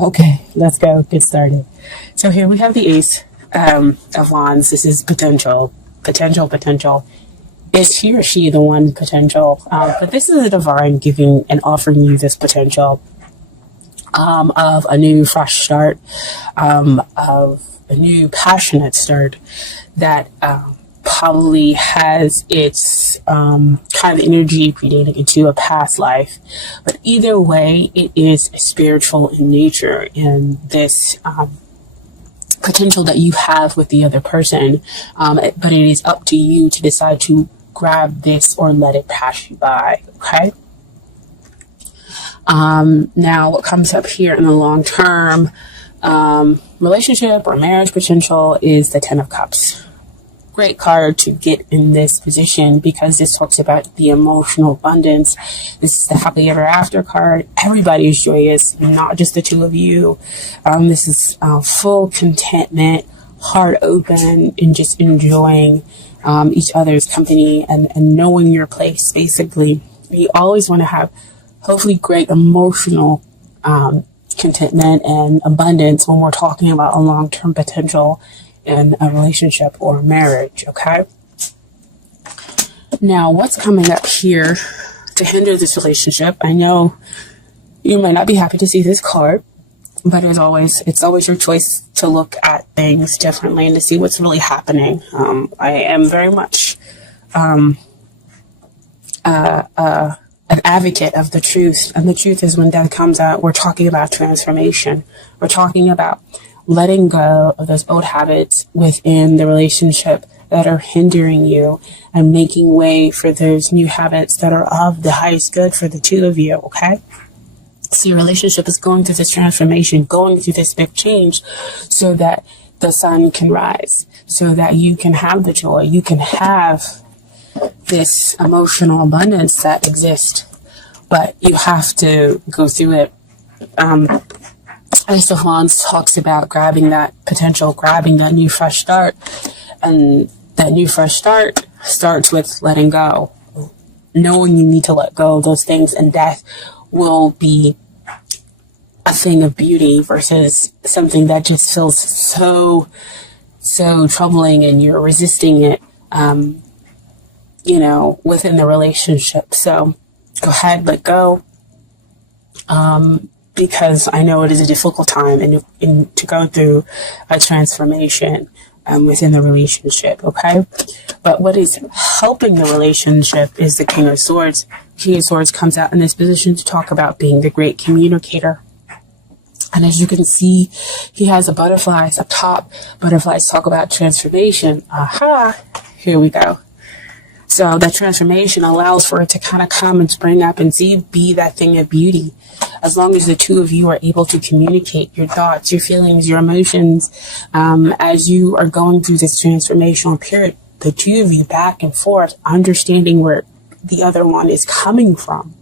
Okay, let's go get started. So here we have the Ace of Wands. This is potential. Is he or she the one potential? But this is a divine giving and offering you this potential of a new fresh start, of a new passionate start that probably has its kind of energy predating into a past life. But either way, it is spiritual in nature, in this potential that you have with the other person. But it is up to you to decide to grab this or let it pass you by. Okay. Now what comes up here in the long term relationship or marriage potential is the Ten of Cups. Great card to get in this position because this talks about the emotional abundance. This is the happily ever after card. Everybody is joyous, not just the two of you. This is full contentment, heart open, and just enjoying each other's company and knowing your place. Basically, you always want to have hopefully great emotional contentment and abundance when we're talking about a long-term potential in a relationship or marriage. Okay. Now, what's coming up here to hinder this relationship? I know you might not be happy to see this card, but it's always your choice to look at things differently and to see what's really happening. I am very much an advocate of the truth, and the truth is when death comes out, we're talking about transformation. We're talking about letting go of those old habits within the relationship that are hindering you and making way for those new habits that are of the highest good for the two of you. Okay. So your relationship is going through this transformation, going through this big change so that the sun can rise, so that you can have the joy, you can have this emotional abundance that exists, but you have to go through it. Ace of Wands talks about grabbing that potential, grabbing that new fresh start, and that new fresh start starts with letting go, knowing you need to let go of those things, and death will be a thing of beauty versus something that just feels so troubling and you're resisting it, within the relationship. So go ahead, let go, because I know it is a difficult time and to go through a transformation within the relationship. Okay. But what is helping the relationship is the King of Swords. King of Swords comes out in this position to talk about being the great communicator. And as you can see, he has the butterflies up top. Butterflies talk about transformation. Aha, here we go. So that transformation allows for it to kind of come and spring up and be that thing of beauty. As long as the two of you are able to communicate your thoughts, your feelings, your emotions, as you are going through this transformational period, the two of you back and forth, understanding where the other one is coming from,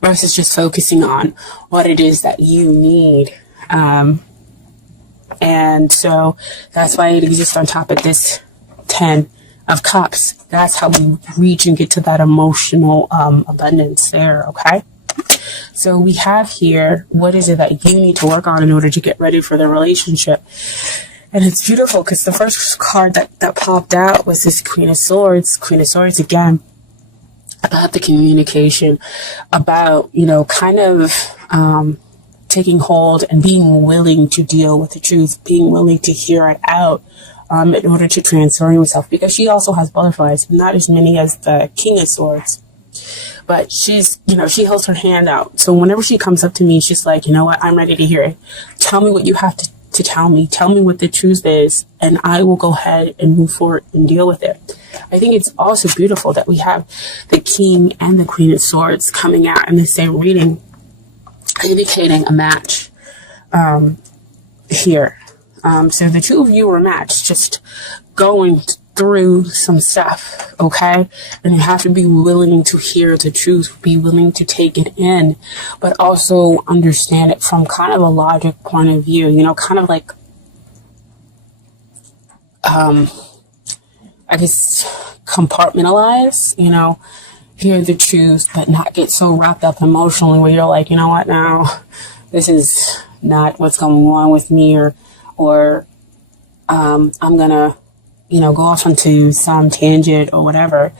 versus just focusing on what it is that you need. And so that's why it exists on top of this 10 of Cups. That's how we reach and get to that emotional abundance there. Okay. So we have here, what is it that you need to work on in order to get ready for the relationship? And it's beautiful because the first card that popped out was this Queen of Swords. Queen of Swords again, about the communication, about, kind of taking hold and being willing to deal with the truth, being willing to hear it out in order to transform yourself. Because she also has butterflies, not as many as the King of Swords. But she's, she holds her hand out. So whenever she comes up to me, she's like, you know what? I'm ready to hear it. Tell me what you have to tell me. Tell me what the truth is, and I will go ahead and move forward and deal with it. I think it's also beautiful that we have the King and the Queen of Swords coming out in the same reading, indicating a match here. So the two of you are matched, just going through some stuff, okay? And you have to be willing to hear the truth, be willing to take it in, but also understand it from kind of a logic point of view, kind of like, I guess, compartmentalize, hear the truth, but not get so wrapped up emotionally where you're like, you know what now? this is not what's going on with me, or I'm gonna, go off onto some tangent or whatever.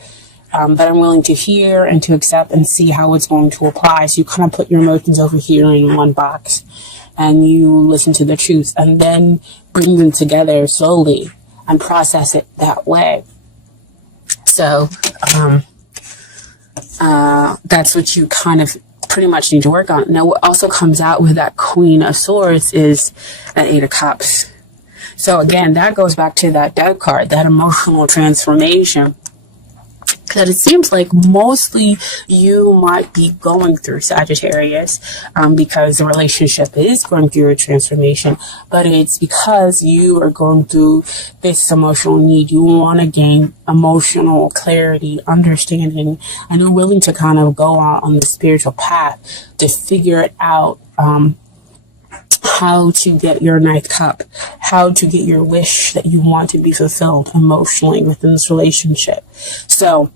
But I'm willing to hear and to accept and see how it's going to apply. So you kind of put your emotions over here in one box, and you listen to the truth, and then bring them together slowly and process it that way. So that's what you kind of pretty much need to work on. Now, what also comes out with that Queen of Swords is an Eight of Cups. So again, that goes back to that Death card, that emotional transformation that it seems like mostly you might be going through, Sagittarius, because the relationship is going through a transformation, but it's because you are going through this emotional need. You want to gain emotional clarity, understanding, and you're willing to kind of go out on the spiritual path to figure it out, how to get your ninth cup, how to get your wish that you want to be fulfilled emotionally within this relationship. So,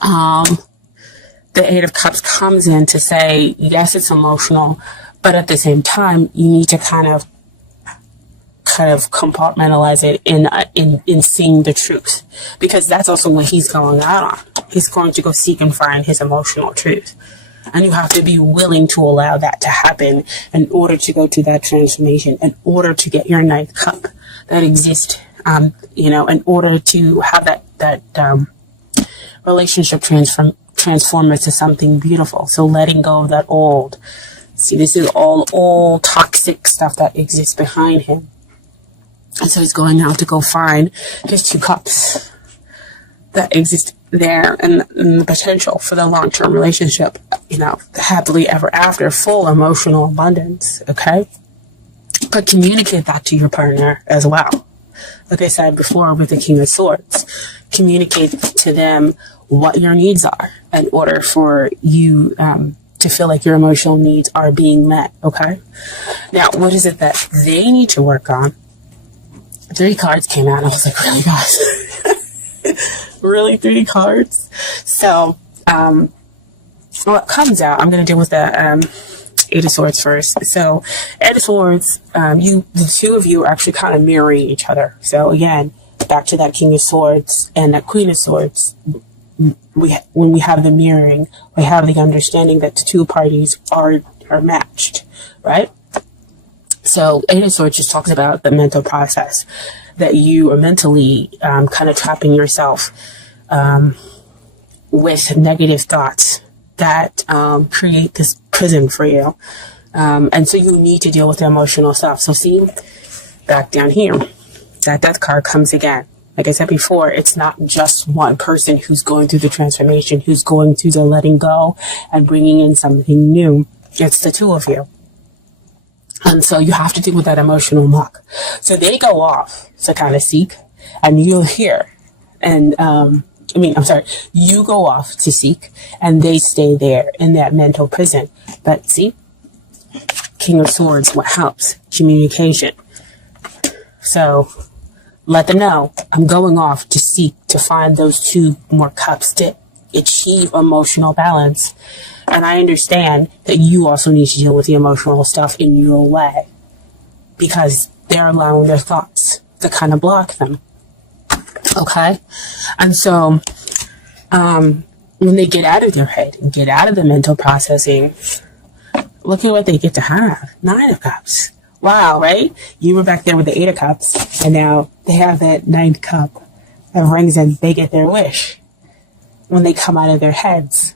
the Eight of Cups comes in to say, yes, it's emotional, but at the same time, you need to kind of compartmentalize it in seeing the truth, because that's also what he's going out on. He's going to go seek and find his emotional truth. And you have to be willing to allow that to happen in order to go to that transformation, in order to get your ninth cup that exists, in order to have that relationship transform into something beautiful. So letting go of that old. See, this is all old toxic stuff that exists behind him. And so he's going out to go find his two cups that exist there, and the potential for the long-term relationship, happily ever after, full emotional abundance, okay? But communicate that to your partner as well. Like I said before with the King of Swords, communicate to them what your needs are in order for you to feel like your emotional needs are being met, okay? Now, what is it that they need to work on? 3 cards came out, and I was like, really, guys? Really, 3 cards? So, what comes out, I'm going to deal with the Eight of Swords first. So, Eight of Swords, the two of you are actually kind of mirroring each other. So, again, back to that King of Swords and that Queen of Swords, when we have the mirroring, we have the understanding that the two parties are matched, right? So, Eight of Swords just talks about the mental process that you are mentally kind of trapping yourself with negative thoughts that create this prison for you. And so you need to deal with the emotional stuff. So see, back down here, that Death card comes again. Like I said before, it's not just one person who's going through the transformation, who's going through the letting go and bringing in something new. It's the two of you. And so you have to deal with that emotional muck. So they go off to kind of seek, and you'll hear. And, you go off to seek, and they stay there in that mental prison. But see, King of Swords, what helps? Communication. So let them know, I'm going off to seek, to find those 2 more cups to achieve emotional balance. And I understand that you also need to deal with the emotional stuff in your way, because they're allowing their thoughts to kind of block them. Okay? And so, when they get out of their head and get out of the mental processing, look at what they get to have. 9 of Cups. Wow, right? You were back there with the 8 of Cups, and now they have that 9th cup that rings and they get their wish when they come out of their heads.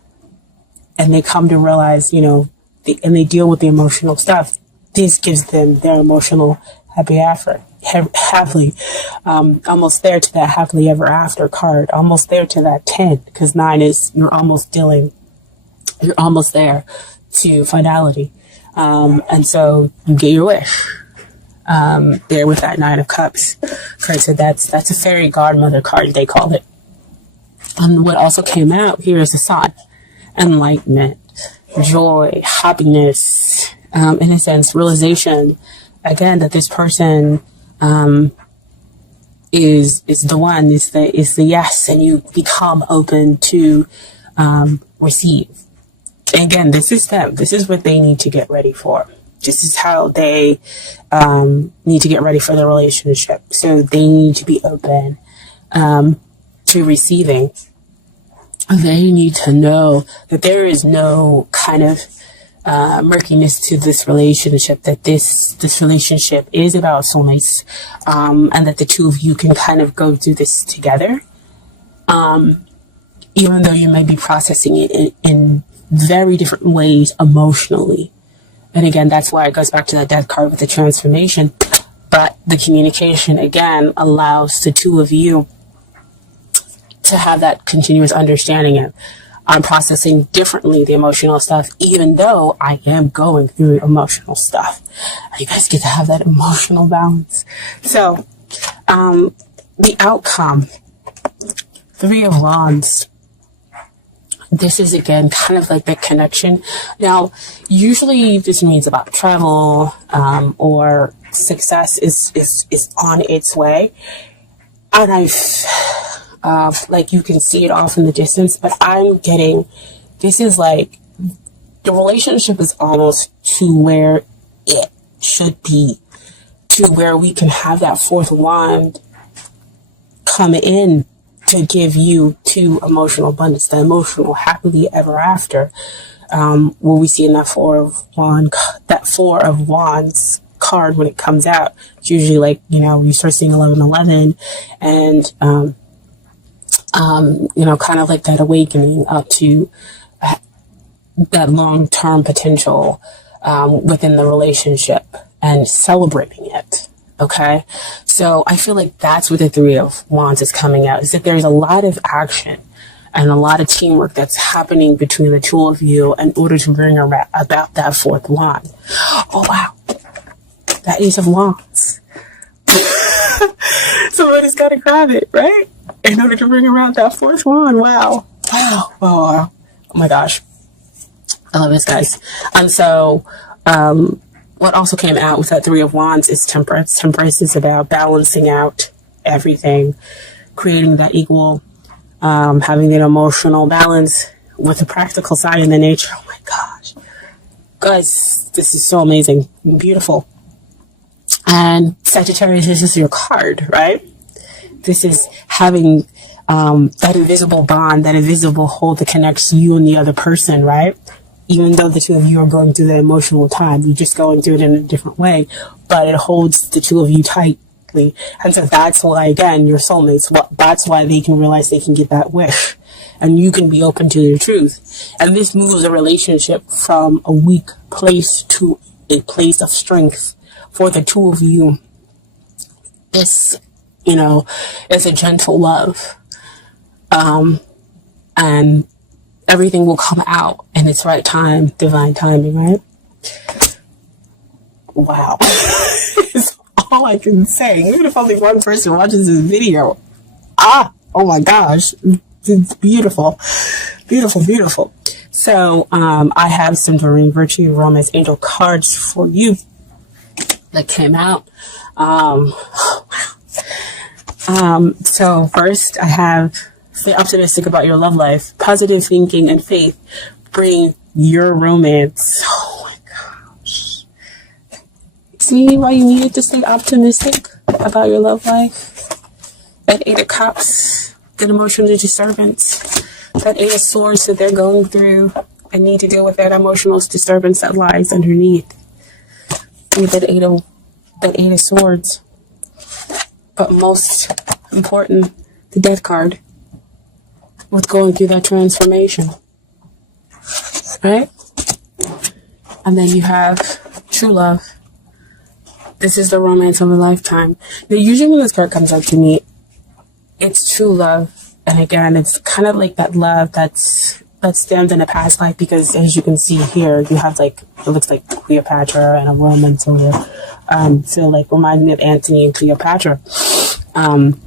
And they come to realize, and they deal with the emotional stuff. This gives them their emotional happily, almost there to that happily ever after card, almost there to that 10, because 9 is, you're almost there to finality. And so you get your wish, there with that 9 of Cups. So that's a fairy godmother card, they call it. And what also came out here is the Sun. Enlightenment, joy, happiness, in a sense, realization, again, that this person is the one, is the yes, and you become open to receive. And again, this is them. This is what they need to get ready for. This is how they need to get ready for the relationship. So they need to be open to receiving. They need to know that there is no kind of murkiness to this relationship, that this relationship is about soulmates, and that the two of you can kind of go through this together, even though you may be processing it in very different ways emotionally. And again, that's why it goes back to that death card with the transformation. But the communication, again, allows the two of you to have that continuous understanding of, I'm processing differently the emotional stuff, even though I am going through emotional stuff. You guys get to have that emotional balance. So, the outcome, 3 of Wands. This is, again, kind of like the connection. Now, usually this means about travel, or success is on its way. And like you can see it off in the distance, but I'm getting, this is like, the relationship is almost to where it should be, to where we can have that 4th wand come in to give you to emotional abundance, the emotional happily ever after. What we see in that 4 of Wands card when it comes out, it's usually like, you start seeing 1111 and, kind of like that awakening up to that long-term potential within the relationship and celebrating it. Okay, so I feel like that's what the 3 of Wands is coming out, is that there's a lot of action and a lot of teamwork that's happening between the two of you in order to bring about that 4th wand. Oh, wow. That Ace of Wands. Somebody's got to grab it, right? In order to bring around that 4th wand. Wow. Wow. Oh my gosh. I love this, guys. And so, what also came out with that 3 of Wands is Temperance. Temperance is about balancing out everything, creating that equal, having an emotional balance with the practical side and the nature. Oh my gosh. Guys, this is so amazing. Beautiful. And Sagittarius, this is your card, right? This is having that invisible bond, that invisible hold that connects you and the other person, right? Even though the two of you are going through the emotional time, you're just going through it in a different way, but it holds the two of you tightly. And so that's why, again, your soulmates, that's why they can realize they can get that wish. And you can be open to the truth. And this moves a relationship from a weak place to a place of strength for the two of you. It's, it's a gentle love. And everything will come out in its right time, divine timing, right? Wow. It's all I can say. Even if only one person watches this video. Oh my gosh. It's beautiful. Beautiful, beautiful. So, I have some Doreen Virtue Romance Angel cards for you that came out. So first I have, stay optimistic about your love life. Positive thinking and faith bring your romance. Oh my gosh. See why you needed to stay optimistic about your love life? That 8 of Cups, that emotional disturbance, that 8 of Swords that they're going through and need to deal with that emotional disturbance that lies underneath. With that 8 of Swords. But most important, the Death card. With going through that transformation. Right? And then you have true love. This is the romance of a lifetime. Now, usually when this card comes out to me, it's true love. And again, it's kind of like that love that stands in a past life, because as you can see here, you have like, it looks like Cleopatra and a Roman soldier. So like remind me of Antony and Cleopatra. And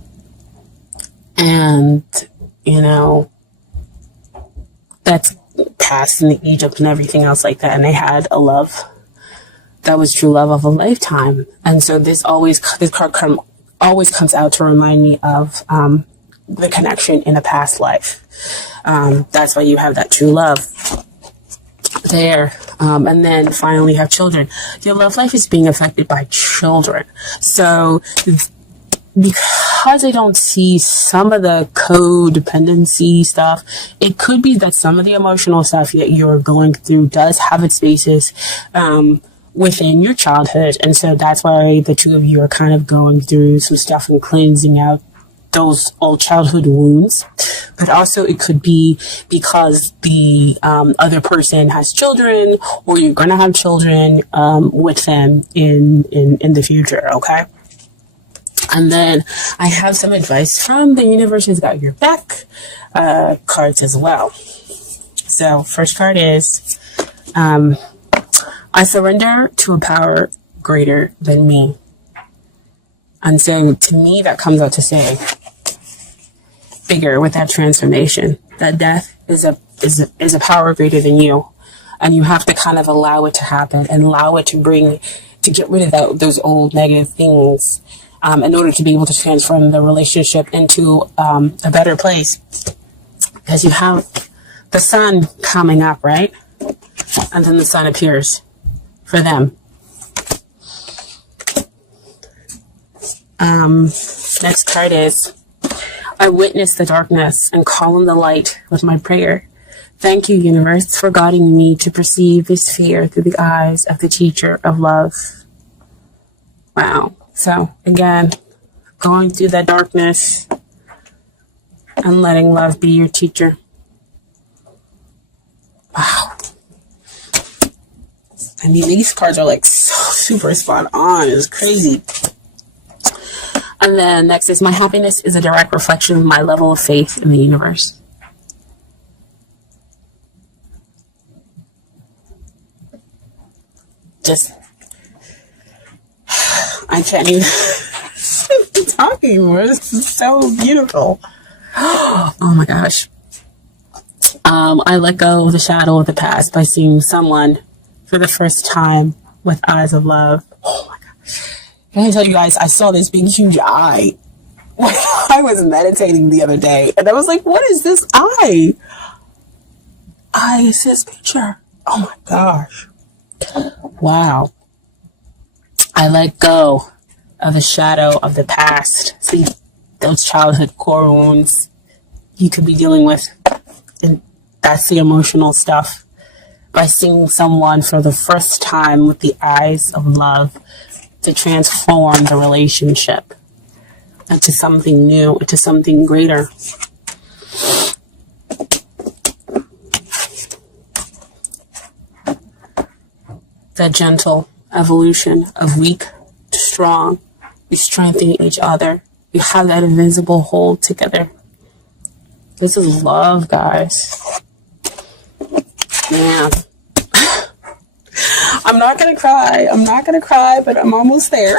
that's past in Egypt and everything else like that. And they had a love that was true love of a lifetime. And so this card always comes out to remind me of the connection in a past life. That's why you have that true love. there. And then finally have children. Your love life is being affected by children. So because I don't see some of the codependency stuff, it could be that some of the emotional stuff that you're going through does have its basis within your childhood. And so that's why the two of you are kind of going through some stuff and cleansing out those old childhood wounds. But also it could be because the other person has children, or you're going to have children with them in the future, okay? And then I have some advice from the universe has got your back cards as well. So first card is, I surrender to a power greater than me. And so to me, that comes out to say, bigger with that transformation, that death is a power greater than you. And you have to kind of allow it to happen and allow it to get rid of those old negative things in order to be able to transform the relationship into a better place. Because you have the sun coming up, right? And then the sun appears for them. Next card is, I witness the darkness and call on the light with my prayer. Thank you, universe, for guiding me to perceive this fear through the eyes of the teacher of love. Wow. So again, going through that darkness and letting love be your teacher. Wow. I mean, these cards are like so super spot on. It's crazy. And then next is, my happiness is a direct reflection of my level of faith in the universe. Just, I can't even keep talking anymore. This is so beautiful. Oh my gosh. I let go of the shadow of the past by seeing someone for the first time with eyes of love. Oh my gosh. Can I tell you guys, I saw this big, huge eye when I was meditating the other day. And I was like, what is this eye? Eye is his picture. Oh my gosh. Wow. I let go of the shadow of the past. See, those childhood core wounds you could be dealing with. And that's the emotional stuff. By seeing someone for the first time with the eyes of love, to transform the relationship into something new, into something greater. The gentle evolution of weak to strong. We strengthen each other. We have that invisible hold together. This is love, guys. Man. I'm not going to cry, but I'm almost there.